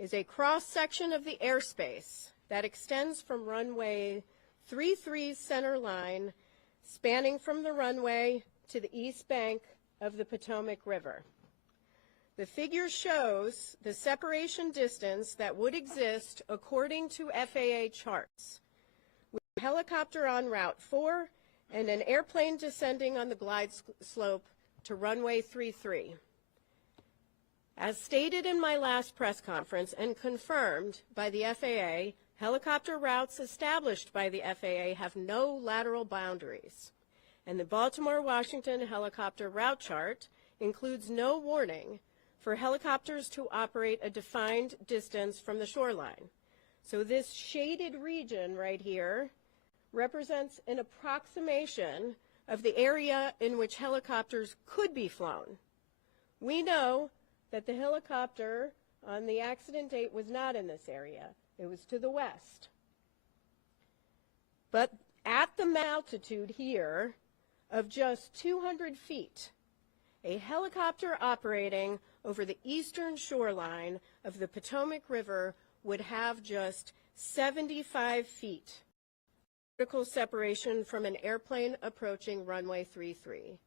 is a cross-section of the airspace that extends from runway 33's center line, spanning from the runway to the east bank of the Potomac River. The figure shows the separation distance that would exist according to FAA charts, with a helicopter on Route 4 and an airplane descending on the glide slope to runway 33. As stated in my last press conference and confirmed by the FAA, helicopter routes established by the FAA have no lateral boundaries, and the Baltimore-Washington helicopter route chart includes no warning for helicopters to operate a defined distance from the shoreline. So this shaded region right here represents an approximation of the area in which helicopters could be flown. We know that the helicopter on the accident date was not in this area. It was to the west. But at the altitude here of just 200 feet, a helicopter operating over the eastern shoreline of the Potomac River would have just 75 feet vertical separation from an airplane approaching runway 33.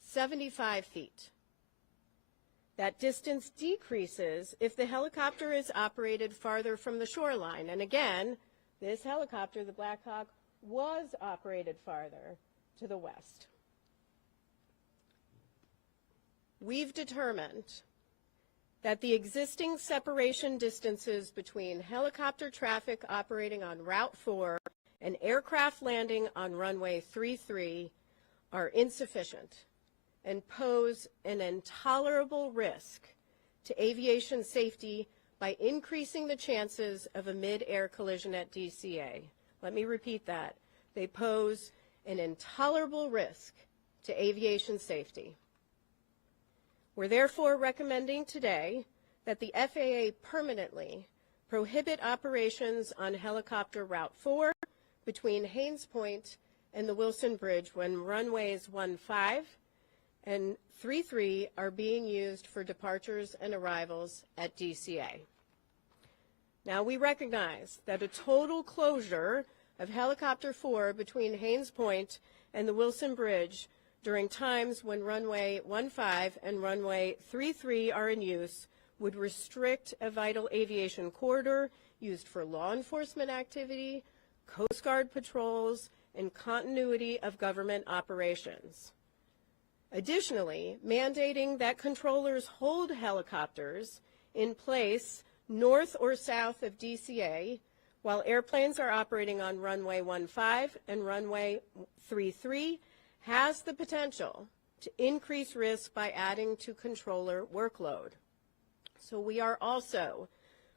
75 feet. That distance decreases if the helicopter is operated farther from the shoreline. And again, this helicopter, the Black Hawk, was operated farther to the west. We've determined that the existing separation distances between helicopter traffic operating on Route 4 and aircraft landing on runway 33 are insufficient and pose an intolerable risk to aviation safety by increasing the chances of a mid-air collision at DCA. Let me repeat that. They pose an intolerable risk to aviation safety. We're therefore recommending today that the FAA permanently prohibit operations on helicopter Route 4 between Haynes Point and the Wilson Bridge when runways 15 and 33 are being used for departures and arrivals at DCA. Now, we recognize that a total closure of helicopter 4 between Haynes Point and the Wilson Bridge during times when runway 15 and runway 33 are in use would restrict a vital aviation corridor used for law enforcement activity, Coast Guard patrols, and continuity of government operations. Additionally, mandating that controllers hold helicopters in place north or south of DCA while airplanes are operating on runway 15 and runway 33 has the potential to increase risk by adding to controller workload. So we are also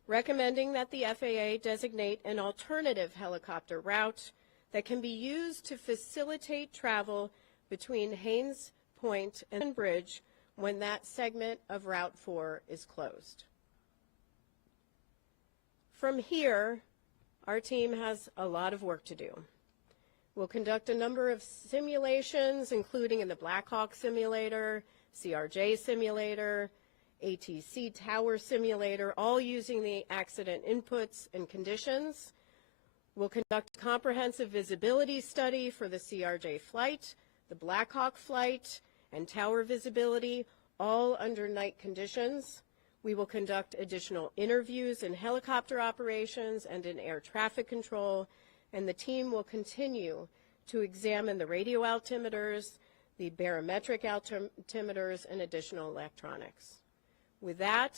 recommending that the FAA designate an alternative helicopter route that can be used to facilitate travel between Haynes Point and Bridge when that segment of Route 4 is closed. From here, our team has a lot of work to do. We'll conduct a number of simulations, including in the Black Hawk simulator, CRJ simulator, ATC tower simulator, all using the accident inputs and conditions. We'll conduct a comprehensive visibility study for the CRJ flight, the Black Hawk flight, and tower visibility, all under night conditions. We will conduct additional interviews in helicopter operations and in air traffic control, and the team will continue to examine the radio altimeters, the barometric altimeters, and additional electronics. With that,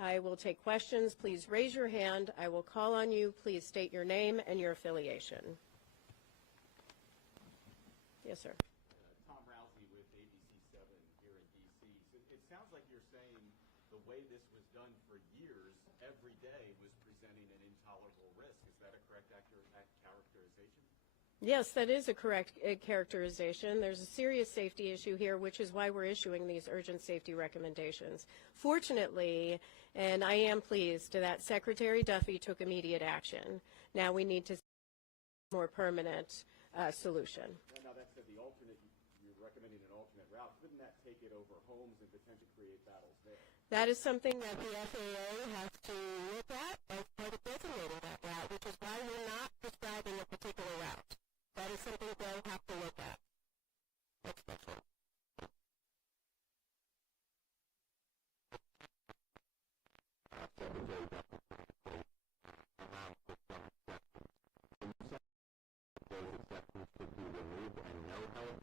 I will take questions. Please raise your hand. I will call on you. Please state your name and your affiliation. Yes, sir. Tom Rousey with ABC7 here in D.C. So it sounds like you're saying the way this was done for years, every day was presenting an intolerable risk. Is that a correct characterization? Yes, that is a correct characterization. There's a serious safety issue here, which is why we're issuing these urgent safety recommendations. Fortunately, and I am pleased that Secretary Duffy took immediate action. Now we need to see a more permanent solution. Now that said, the alternate, you're recommending an alternate route. Wouldn't that take it over homes and potentially create battles there? That is something that the FAA has to look at as part of designating that route, which is why we're not prescribing a particular route. That is something they'll have to look at. Next question.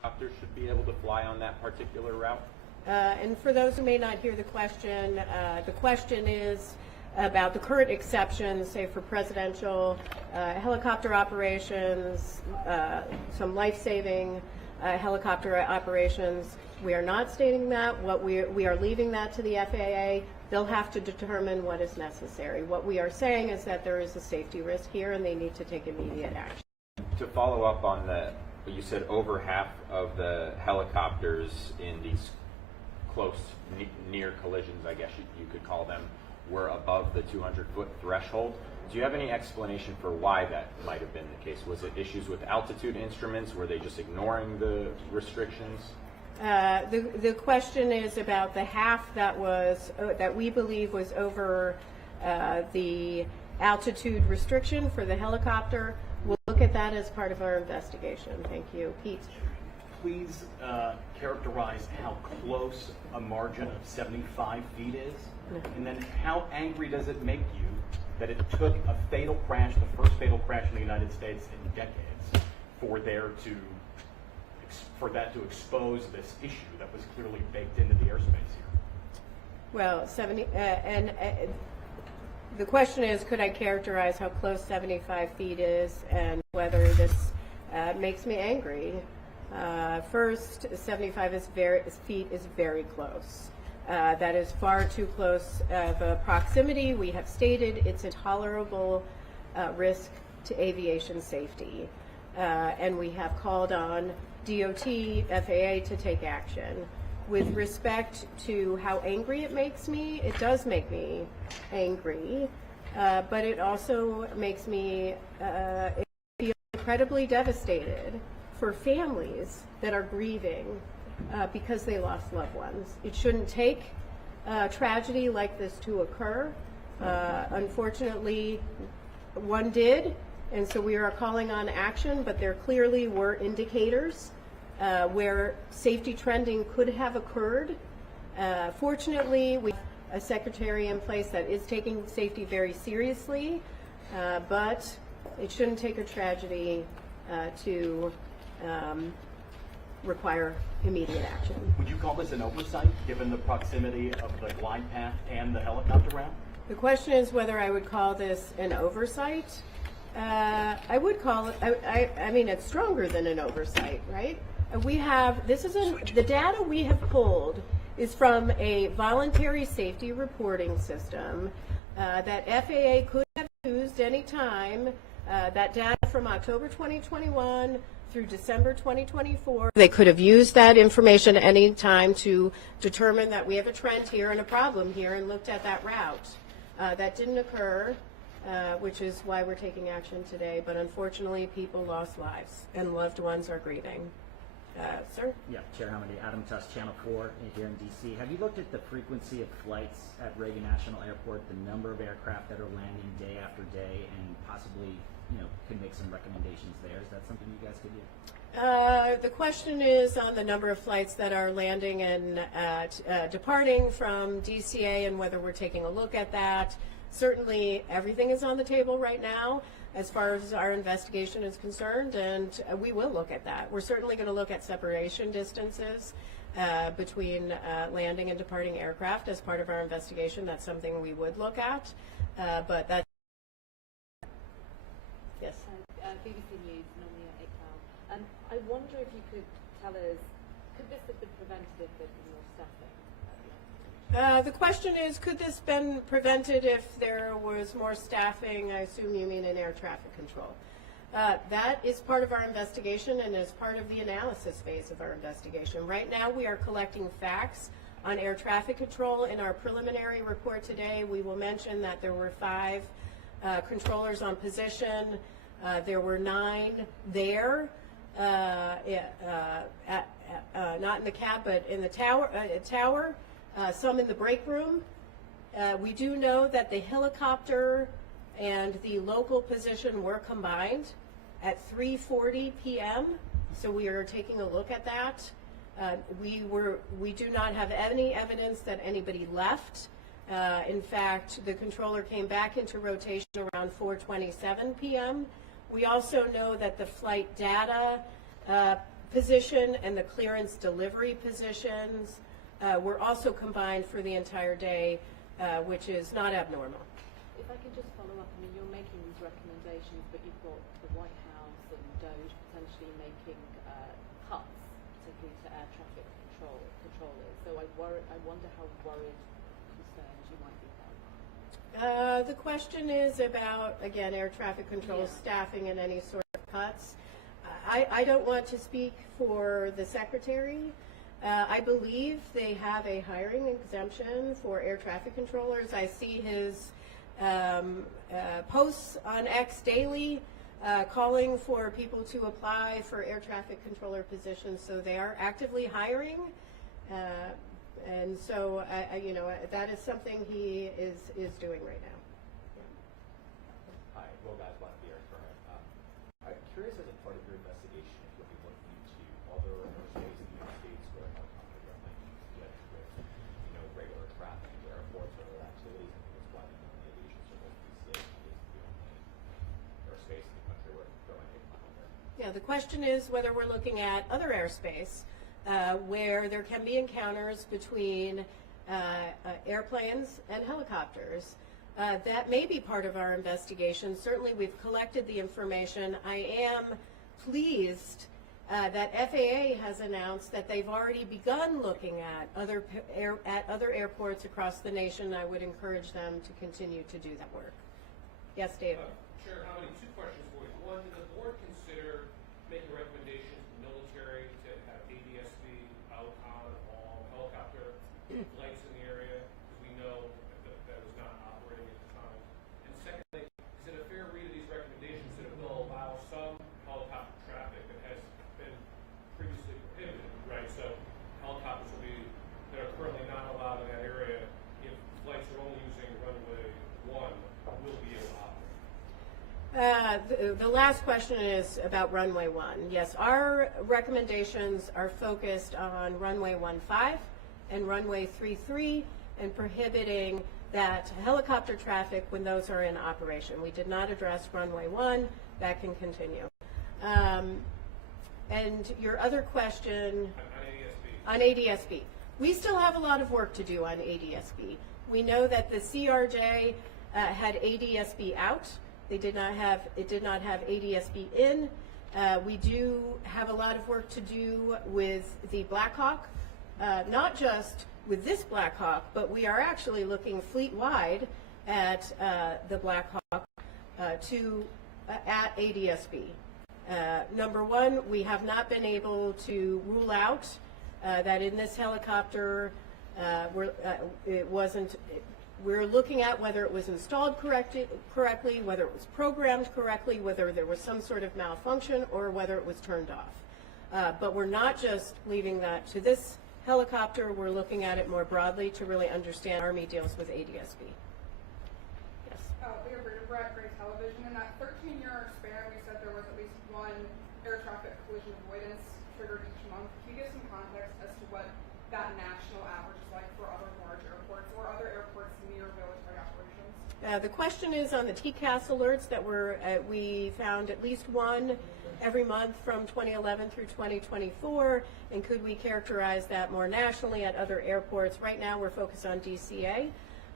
Helicopters should be able to fly on that particular route? And for those who may not hear the question is about the current exceptions, say for presidential helicopter operations, some life-saving helicopter operations. We are not stating that. What we are leaving that to the FAA. They'll have to determine what is necessary. What we are saying is that there is a safety risk here, and they need to take immediate action. To follow up on you said over half of the helicopters in these close, near collisions, I guess you could call them, were above the 200-foot threshold. Do you have any explanation for why that might have been the case? Was it issues with altitude instruments? Were they just ignoring the restrictions? The question is about the half that we believe was over the altitude restriction for the helicopter. We'll look at that as part of our investigation. Thank you. Pete. Please characterize how close a margin of 75 feet is, and then how angry does it make you that it took a fatal crash, the first fatal crash in the United States in decades, for that to expose this issue that was clearly baked into the airspace here? Well, the question is, could I characterize how close 75 feet is and whether this makes me angry? First, 75 feet is very close. That is far too close of a proximity. We have stated it's a tolerable risk to aviation safety. And we have called on DOT, FAA to take action. With respect to how angry it makes me, it does make me angry, but it also makes me feel incredibly devastated for families that are grieving because they lost loved ones. It shouldn't take a tragedy like this to occur. Unfortunately, one did, and so we are calling on action, but there clearly were indicators where safety trending could have occurred. Fortunately, we have a secretary in place that is taking safety very seriously, but it shouldn't take a tragedy to require immediate action. Would you call this an oversight, given the proximity of the glide path and the helicopter route? The question is whether I would call this an oversight. I would call it, I mean, it's stronger than an oversight, right? The data we have pulled is from a voluntary safety reporting system that FAA could have used any time. That data from October 2021 through December 2024. They could have used that information any time to determine that we have a trend here and a problem here and looked at that route. That didn't occur, which is why we're taking action today. But unfortunately, people lost lives and loved ones are grieving. Sir? Yeah, Chair Hamady, Adam Tuss, Channel 4 here in D.C. Have you looked at the frequency of flights at Reagan National Airport, the number of aircraft that are landing day after day, and possibly, could make some recommendations there? Is that something you guys could do? The question is on the number of flights that are landing and departing from DCA and whether we're taking a look at that. Certainly, everything is on the table right now as far as our investigation is concerned, and we will look at that. We're certainly going to look at separation distances between landing and departing aircraft as part of our investigation. That's something we would look at, but that's... Yes? BBC News, Nomia Iqbal. I wonder if you could tell us, could this have been prevented if there'd been more staffing? The question is, could this been prevented if there was more staffing? I assume you mean in air traffic control. That is part of our investigation and is part of the analysis phase of our investigation. Right now we are collecting facts on air traffic control. In our preliminary report today, we will mention that there were 5 controllers on position. There were 9 there, not in the cab, but in the tower. Some in the break room, We do know that the helicopter and the local position were combined at 3:40 p.m., so we are taking a look at that. We do not have any evidence that anybody left. In fact, the controller came back into rotation around 4:27 p.m. We also know that the flight data position and the clearance delivery positions were also combined for the entire day, which is not abnormal. If I can just follow up, I mean, you're making these recommendations, but you've got the White House and DOGE potentially making cuts, particularly to air traffic controllers. So I wonder how worried, concerned you might be about that. The question is about, again, air traffic control staffing and any sort of cuts. I don't want to speak for the Secretary. I believe they have a hiring exemption for air traffic controllers. I see his posts on X daily calling for people to apply for air traffic controller positions, so they are actively hiring. And so, that is something he is doing right now. Hi, Will Guys, Black Beer Firm. I'm curious, as a part of your investigation, if you'll be looking into other airspace in the United States where helicopters are linked with, regular traffic, where airports or other activities. I think that's why the aviation circle is the only airspace in the country where there might be a cloud there. Yeah, the question is whether we're looking at other airspace where there can be encounters between airplanes and helicopters. That may be part of our investigation. Certainly, we've collected the information. I am pleased that FAA has announced that they've already begun looking at other airports across the nation. I would encourage them to continue to do that work. Yes, David. Chair Hamady, two questions for you. One, did the board consider making recommendations to the military to have ADSB out on all helicopter flights in the area? Because we know that was not operating at the time. And secondly, is it a fair read of these recommendations that it will allow some helicopter traffic that has been previously prohibited, right? So helicopters that are currently not allowed in that area, if flights are only using runway 1, will be able to operate? The last question is about runway 1. Yes, our recommendations are focused on runway 15 and runway 33 and prohibiting that helicopter traffic when those are in operation. We did not address runway 1. That can continue. And your other question on ADSB. We still have a lot of work to do on ADSB. We know that the CRJ had ADSB out. It did not have ADSB in. We do have a lot of work to do with the Black Hawk, not just with this Black Hawk, but we are actually looking fleet-wide at the Black Hawk at ADSB. Number one, we have not been able to rule out that in this helicopter we're looking at whether it was installed correctly, whether it was programmed correctly, whether there was some sort of malfunction, or whether it was turned off. But we're not just leaving that to this helicopter. We're looking at it more broadly to really understand Army deals with ADSB. Yes. Leah Brett, Gray Television. In that 13-year span, we said there was at least one air traffic collision avoidance triggered each month. Can you give some context as to what that national average is like for other large airports or other airports near military operations? The question is on the TCAS alerts that we found at least one every month from 2011 through 2024, and could we characterize that more nationally at other airports? Right now we're focused on DCA.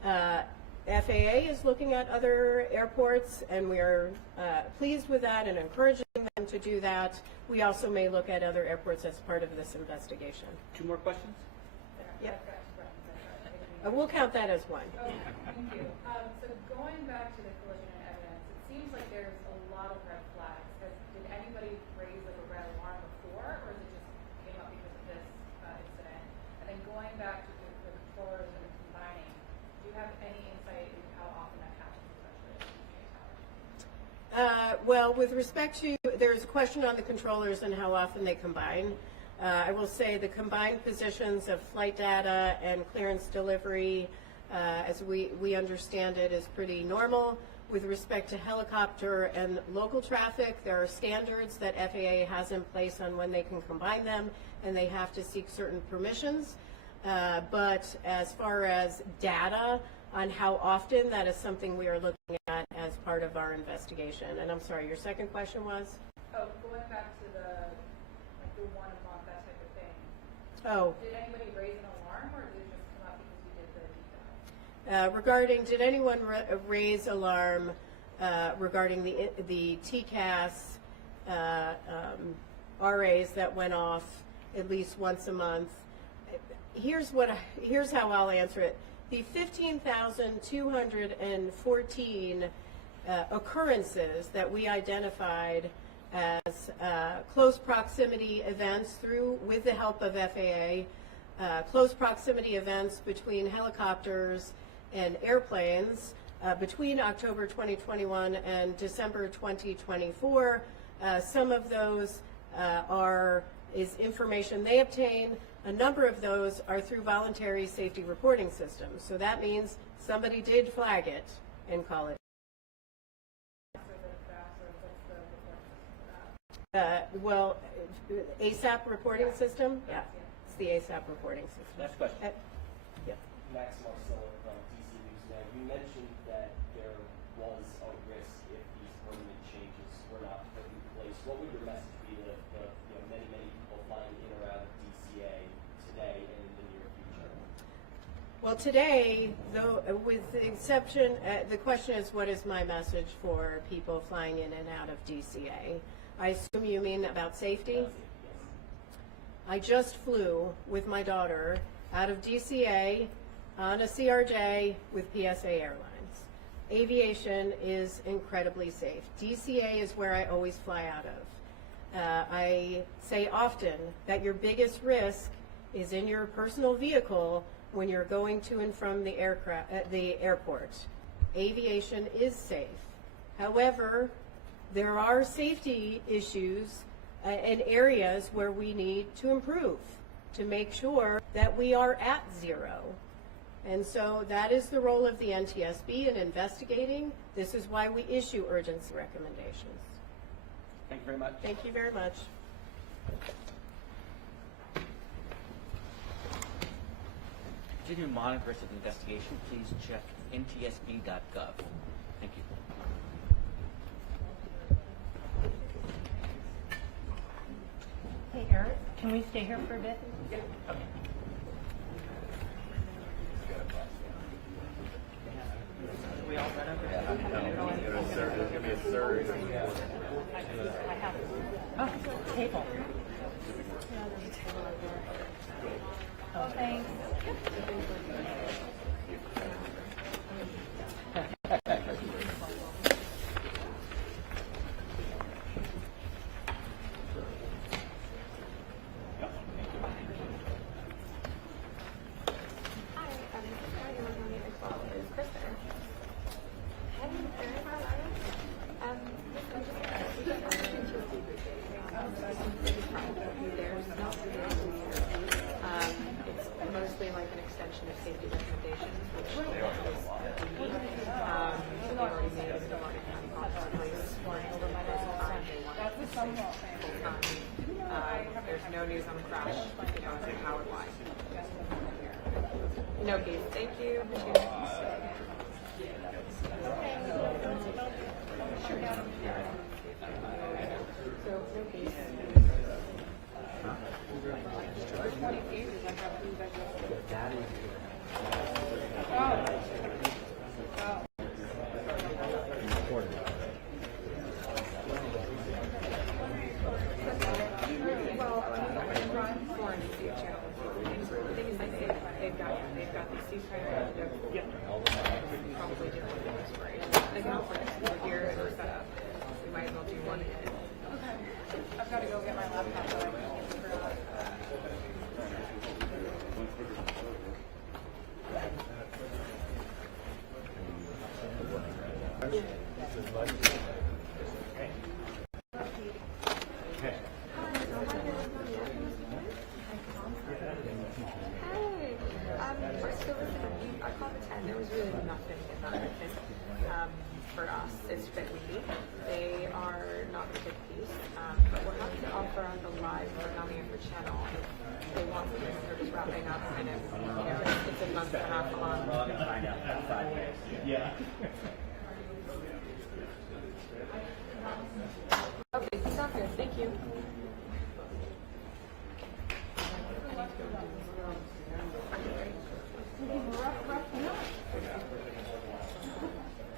FAA is looking at other airports, and we are pleased with that and encouraging them to do that. We also may look at other airports as part of this investigation. 2 more questions? Yeah. We'll count that as one. Okay, thank you. So going back to the collision and evidence, it seems like there's a lot of red flags. Did anybody raise like a red alarm before, or is it just came up because of this incident? And then going back to the controllers and the combining, do you have any insight into how often that happens, especially at the tower? Well, with respect to, there's a question on the controllers and how often they combine. I will say the combined positions of flight data and clearance delivery as we understand it, is pretty normal. With respect to helicopter and local traffic, there are standards that FAA has in place on when they can combine them, and they have to seek certain permissions. But as far as data on how often, that is something we are looking at as part of our investigation. And I'm sorry, your second question was? Oh, going back to the 1 a month, that type of thing. Oh. Did anybody raise an alarm, or did it just come up because we did the deep dive? Regarding, did anyone raise alarm regarding the TCAS RAs that went off at least once a month? Here's how I'll answer it. The 15,214 occurrences that we identified as close proximity events with the help of FAA, close proximity events between helicopters and airplanes between October 2021 and December 2024. Some of those is information they obtain. A number of those are through voluntary safety reporting systems. So that means somebody did flag it and call it. Well, ASAP reporting system? Yeah, it's the ASAP reporting system. Next question. Yeah. Max Marcella from DC News Now. You mentioned that there was a risk if these permanent changes were not put in place. What would your message be to the many people flying in or out of DCA today and in the near future? Well, today, though, with the exception, the question is, what is my message for people flying in and out of DCA? I assume you mean about safety? Yes. I just flew with my daughter out of DCA on a CRJ with PSA Airlines. Aviation is incredibly safe. DCA is where I always fly out of. I say often that your biggest risk is in your personal vehicle when you're going to and from the airport. Aviation is safe. However, there are safety issues and areas where we need to improve to make sure that we are at zero. And so that is the role of the NTSB in investigating. This is why we issue urgency recommendations. Thank you very much. Thank you very much. To continue to monitor this investigation, please check ntsb.gov. Thank you. Hey, Eric, can we stay here for a bit? Yeah. Okay. We all set up? I have. Oh, table. Oh, thanks. happening in that region. For us, it's been weedy. They are not a big piece, but we're happy to offer on the live programming of the channel if they want something. They're just wrapping up kind of, it's a month and a half long. We're all going to find out in 5 minutes. Yeah. Okay, sounds good. Thank you.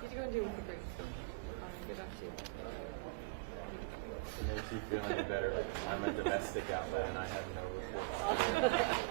He's going to do it with the green. Get back to you. It makes you feel any better. I'm a domestic outlet and I have no reports.